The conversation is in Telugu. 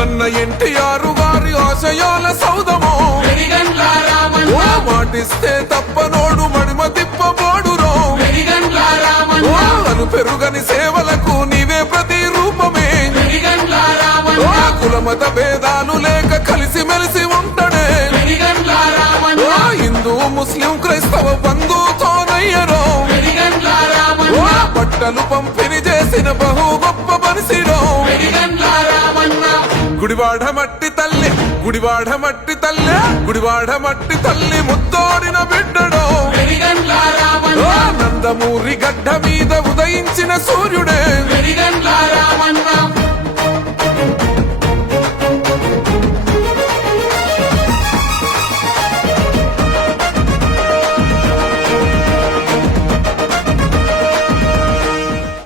అన్న ఎన్టీఆర్ గారి ఆశయాల సౌదమో. ఓ మాటిస్తే తప్పనోడు మడిమ తిప్పబోడురో ఓ అను పెరుగని సేవలకు నీవే ప్రతి రూపమే. ఓ కులమత భేదాలు లేక కలిసి మెలిసి ఉంటాడే ఓ హిందూ ముస్లిం క్రైస్తవ బంధుతోనయ్యరో బట్టలు పంపిణీ చేసిన బహు గుడివాడ మట్టి తల్లి గుడివాడ మట్టి తల్లి గుడివాడ మట్టి తల్లి ముత్తోడిన బిడ్డడో. నందమూరి గడ్డ మీద ఉదయించిన సూర్యుడే.